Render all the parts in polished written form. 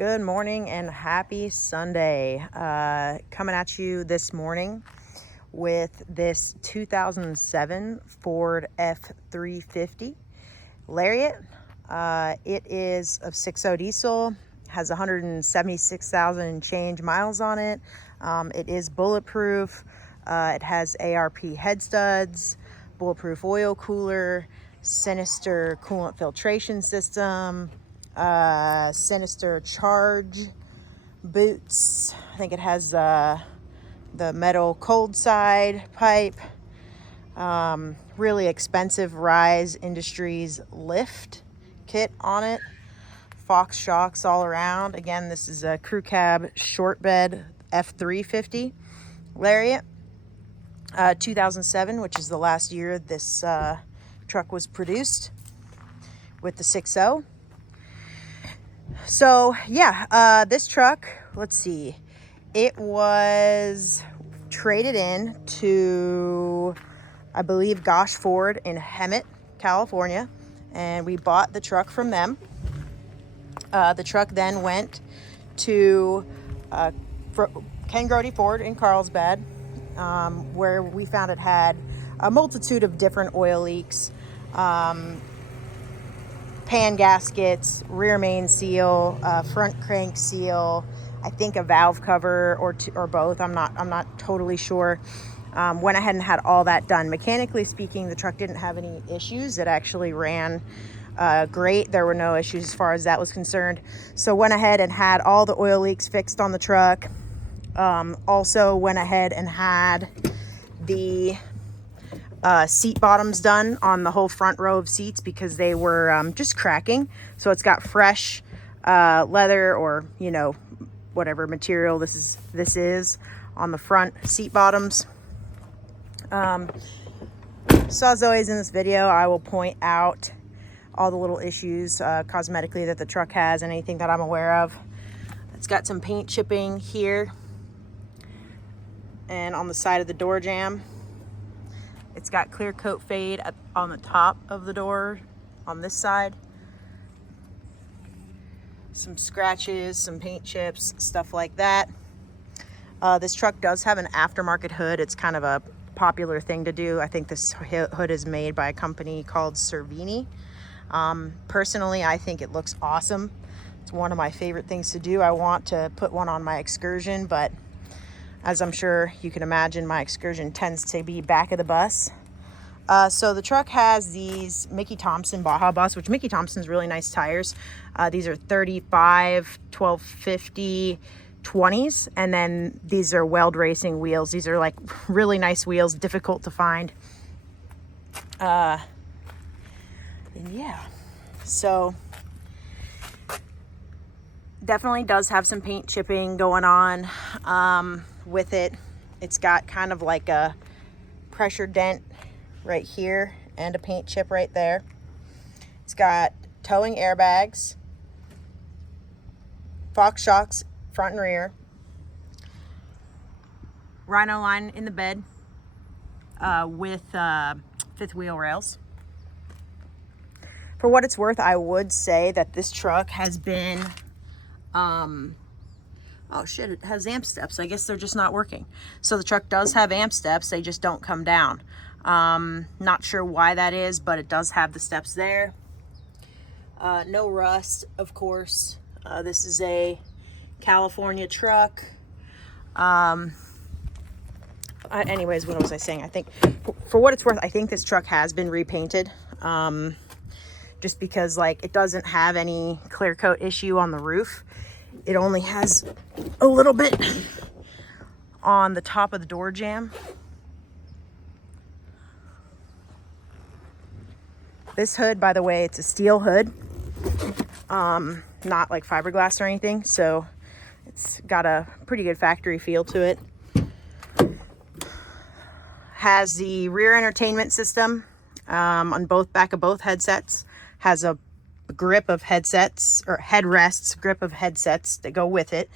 Good morning and happy Sunday. Coming at you this morning with this 2007 Ford F350 Lariat. It is of 6.0 diesel, has 176,000 and change miles on it. It is bulletproof. It has ARP head studs, bulletproof oil cooler, Sinister coolant filtration system, Sinister charge boots. I think it has the metal cold side pipe, really expensive Rise Industries lift kit on it, Fox shocks all around. Again, this is a crew cab short bed F350 Lariat, 2007, which is the last year this truck was produced with the 6.0. So yeah, this truck, let's see, it was traded in to, I believe, Gosh Ford in Hemet, California, and we bought the truck from them. The truck then went to Ken Grody Ford in Carlsbad, where we found it had a multitude of different oil leaks, pan gaskets, rear main seal, front crank seal, I think a valve cover or both. I'm not totally sure. Went ahead and had all that done. Mechanically speaking, the truck didn't have any issues. It actually ran great. There were no issues as far as that was concerned. So went ahead and had all the oil leaks fixed on the truck. Also went ahead and had the seat bottoms done on the whole front row of seats because they were just cracking. So it's got fresh leather, or whatever material this is on the front seat bottoms. So as always in this video, I will point out all the little issues cosmetically that the truck has and anything that I'm aware of. It's got some paint chipping here and on the side of the door jamb. It's got clear coat fade on the top of the door on this side. Some scratches, some paint chips, stuff like that. This truck does have an aftermarket hood. It's kind of a popular thing to do. I think this hood is made by a company called Cervini. Personally, I think it looks awesome. It's one of my favorite things to do. I want to put one on my Excursion, but as I'm sure you can imagine, my Excursion tends to be back of the bus. So the truck has these Mickey Thompson Baja Boss, which Mickey Thompson's really nice tires. These are 35, 1250, 20s. And then these are Weld Racing wheels. These are like really nice wheels, difficult to find. And yeah, so definitely does have some paint chipping going on with it. It's got kind of like a pressure dent right here and a paint chip right there. It's got towing airbags, Fox shocks front and rear, Rhino line in the bed with fifth wheel rails. For what it's worth, I would say that this truck has been oh shit, it has amp steps. I guess they're just not working. So the truck does have amp steps, they just don't come down. Not sure why that is, but it does have the steps there. No rust, of course. This is a California truck. Anyways, what was I saying? I think for what it's worth, I think this truck has been repainted. Just because like it doesn't have any clear coat issue on the roof. It only has a little bit on the top of the door jamb. This hood, by the way, it's a steel hood, not like fiberglass or anything, so it's got a pretty good factory feel to it. Has the rear entertainment system on both back of both headsets. Has a grip of headsets, or headrests, grip of headsets that go with it.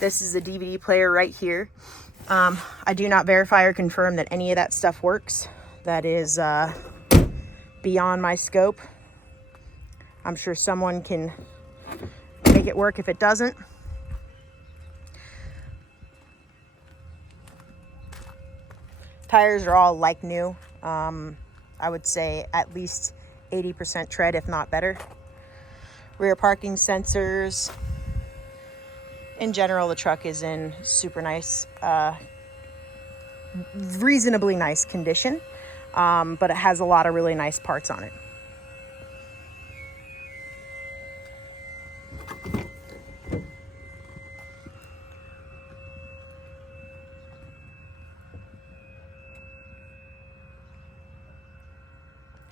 This is a DVD player right here. I do not verify or confirm that any of that stuff works. That is beyond my scope. I'm sure someone can make make it work if it doesn't. Tires are all like new. I would say at least 80% tread, if not better. Rear parking sensors. In general, the truck is in super nice, reasonably nice condition, but it has a lot of really nice parts on it.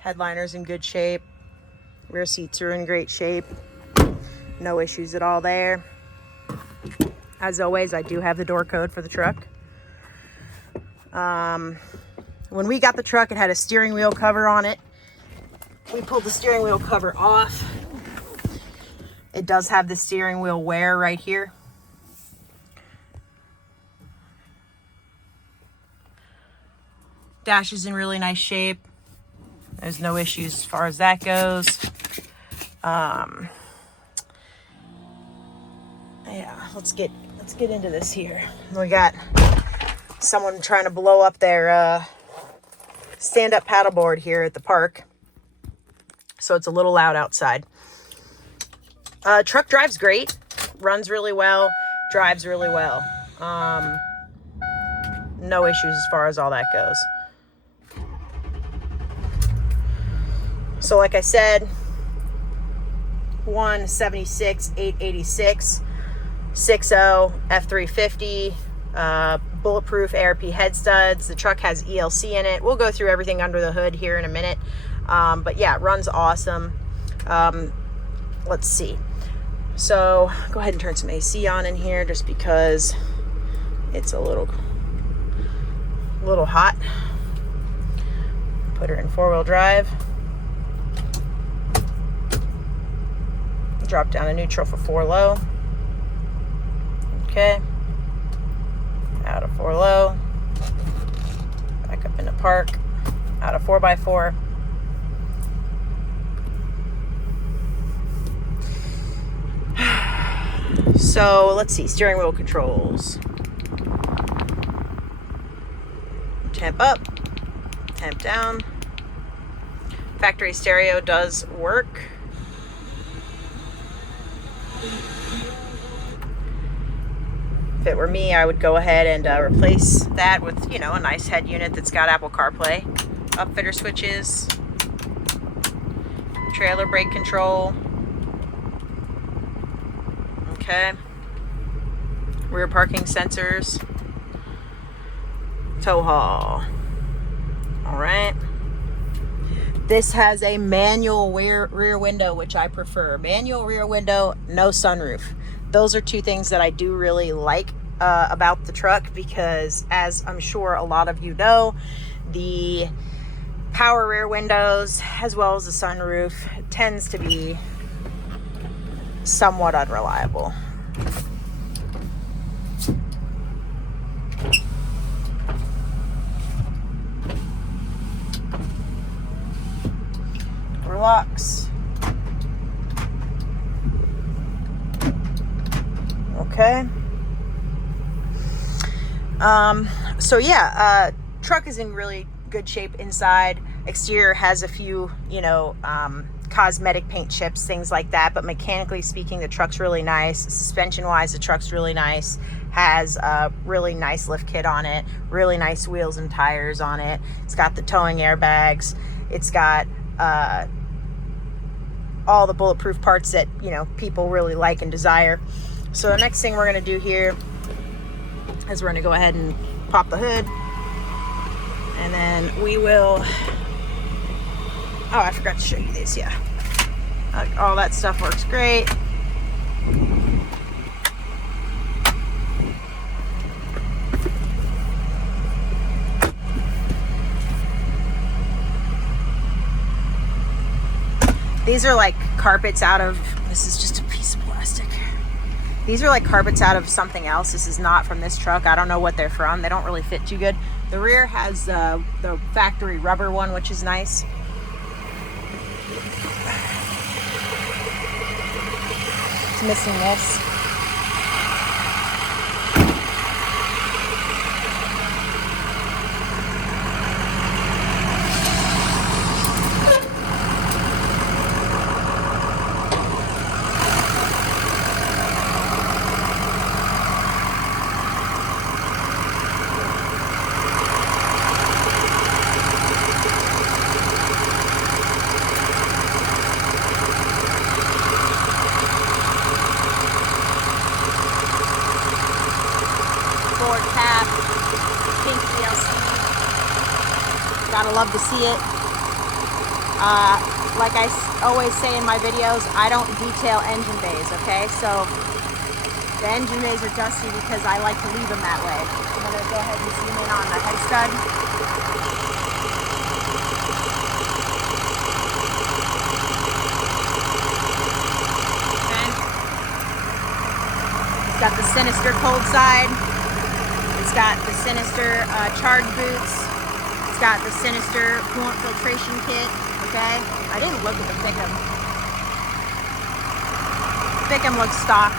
Headliner's in good shape. Rear seats are in great shape. No issues at all there. As always, I do have the door code for the truck. When we got the truck, it had a steering wheel cover on it. We pulled the steering wheel cover off. It does have the steering wheel wear right here. Dash is in really nice shape. There's no issues as far as that goes. Yeah, let's get into this here. We got someone trying to blow up their stand-up paddleboard here at the park, so it's a little loud outside. Truck drives great, runs really well, drives really well. No issues as far as all that goes. So like I said, 176, 886, 60 F350, bulletproof ARP head studs. The truck has ELC in it. We'll go through everything under the hood here in a minute. But yeah, it runs awesome. Let's see. So go ahead and turn some AC on in here just because it's a little hot. Put her in 4-wheel drive. Drop down to neutral for 4 low. Okay. Out of 4 low. Back up into park. Out of 4x4. So let's see, steering wheel controls. Temp up, temp down. Factory stereo does work. If it were me, I would go ahead and replace that with, you know, a nice head unit that's got Apple CarPlay, upfitter switches, trailer brake control. Okay. Rear parking sensors. Tow haul. All right. This has a manual rear window, which I prefer. Manual rear window, no sunroof. Those are two things that I do really like about the truck because, as I'm sure a lot of you know, the power rear windows as well as the sunroof tends to be somewhat unreliable. Door locks. Okay. So yeah, truck is in really good shape inside. Exterior has a few, you know, cosmetic paint chips, things like that, but mechanically speaking, the truck's really nice. Suspension wise, the truck's really nice. Has a really nice lift kit on it, really nice wheels and tires on it. It's got the towing airbags. It's got all the bulletproof parts that, you know, people really like and desire. So the next thing we're going to do here is we're going to go ahead and pop the hood, and then we will, oh, I forgot to show you this. Yeah, all that stuff works great. These are like carpets out of, this is just a piece of plastic. These are like carpets out of something else. This is not from this truck. I don't know what they're from. They don't really fit too good. The rear has the factory rubber one, which is nice. missing this. Cap, pink DLC. Gotta love to see it. Like I always say in my videos, I don't detail engine bays, okay? So the engine bays are dusty because I like to leave them that way. I'm gonna go ahead and zoom in on the head stud. Okay. It's got the Sinister cold side. It's got the Sinister charge boots. It's got the Sinister coolant filtration kit. Okay, I didn't look at the Thickum. Thickum looks stock.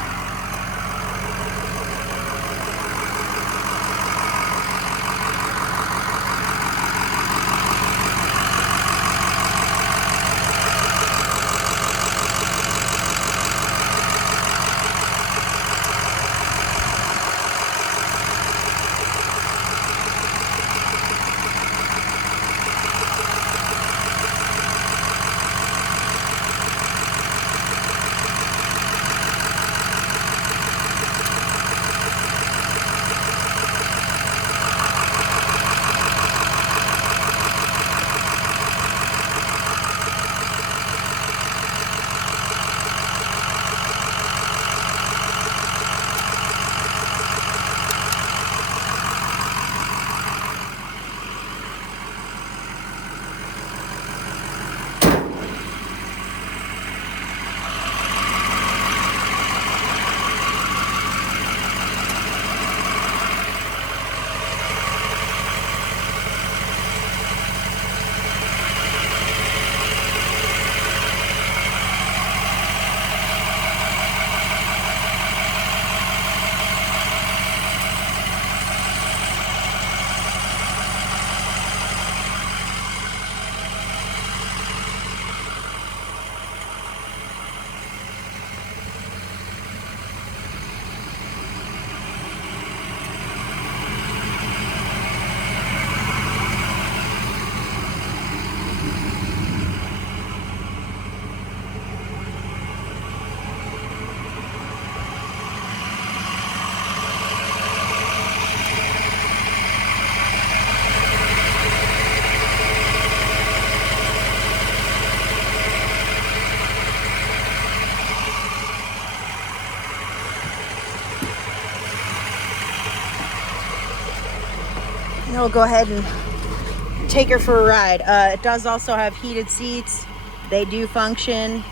We'll go ahead and take her for a ride. It does also have heated seats. They do function.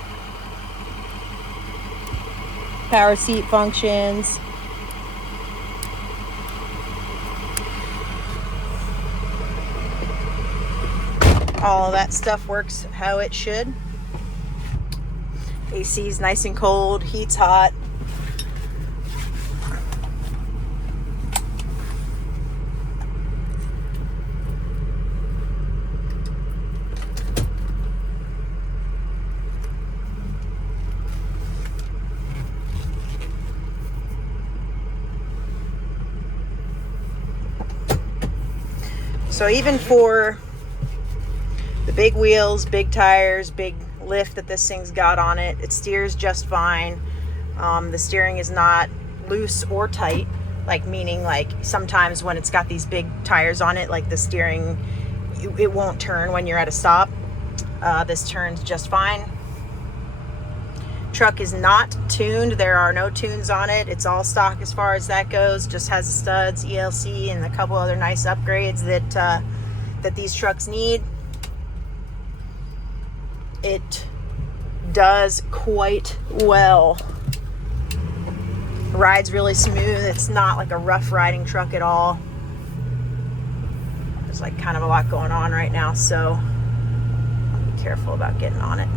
Power seat functions. All that stuff works how it should. AC is nice and cold, heat's hot. So even for the big wheels, big tires, big lift that this thing's got on it, it steers just fine. The steering is not loose or tight, like meaning like sometimes when it's got these big tires on it, like the steering, it won't turn when you're at a stop. This turns just fine. Truck is not tuned. There are no tunes on it. It's all stock as far as that goes. Just has the studs, ELC, and a couple other nice upgrades that these trucks need. It does quite well. Rides really smooth. It's not like a rough riding truck at all. There's like kind of a lot going on right now, so be careful about getting on it.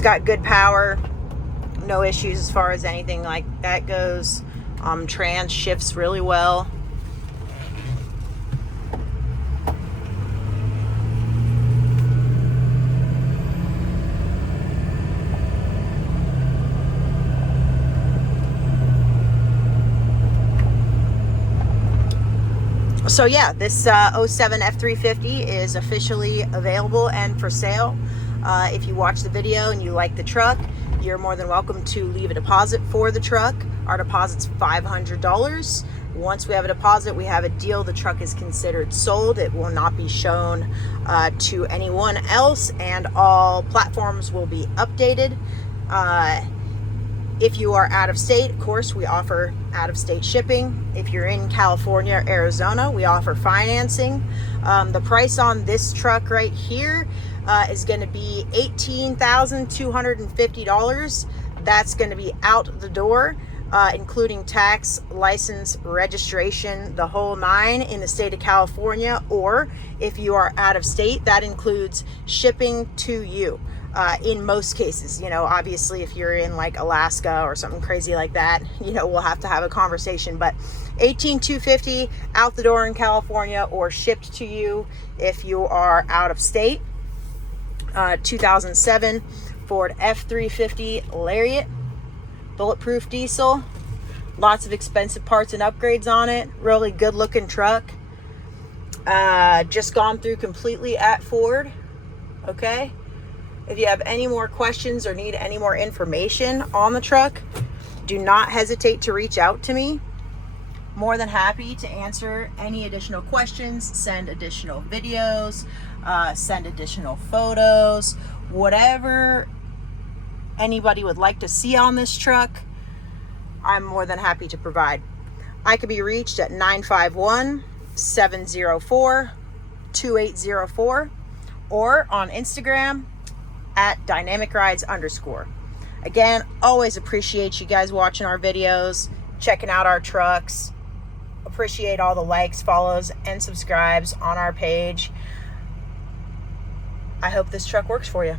It's got good power, no issues as far as anything like that goes. Trans shifts really well. So yeah, this 07 F350 is officially available and for sale. If you watch the video and you like the truck, you're more than welcome to leave a deposit for the truck. Our deposit's $500. Once we have a deposit, we have a deal. The truck is considered sold. It will not be shown to anyone else, and all platforms will be updated. If you are out of state, of course, we offer out-of-state shipping. If you're in California or Arizona, we offer financing. The price on this truck right here is going to be $18,250. That's going to be out the door, including tax, license, registration, the whole nine in the state of California. Or if you are out of state, that includes shipping to you. In most cases, you know, obviously if you're in like Alaska or something crazy like that, you know, we'll have to have a conversation. But $18,250 out the door in California, or shipped to you if you are out of state. 2007 Ford F350 Lariat, bulletproof diesel, lots of expensive parts and upgrades on it. Really good looking truck. Just gone through completely at Ford. Okay. If you have any more questions or need any more information on the truck, do not hesitate to reach out to me. More than happy to answer any additional questions, send additional videos, send additional photos, whatever anybody would like to see on this truck, I'm more than happy to provide. I can be reached at 951-704-2804 or on Instagram at dynamicrides_. Again, always appreciate you guys watching our videos, checking out our trucks. Appreciate all the likes, follows, and subscribes on our page. I hope this truck works for you.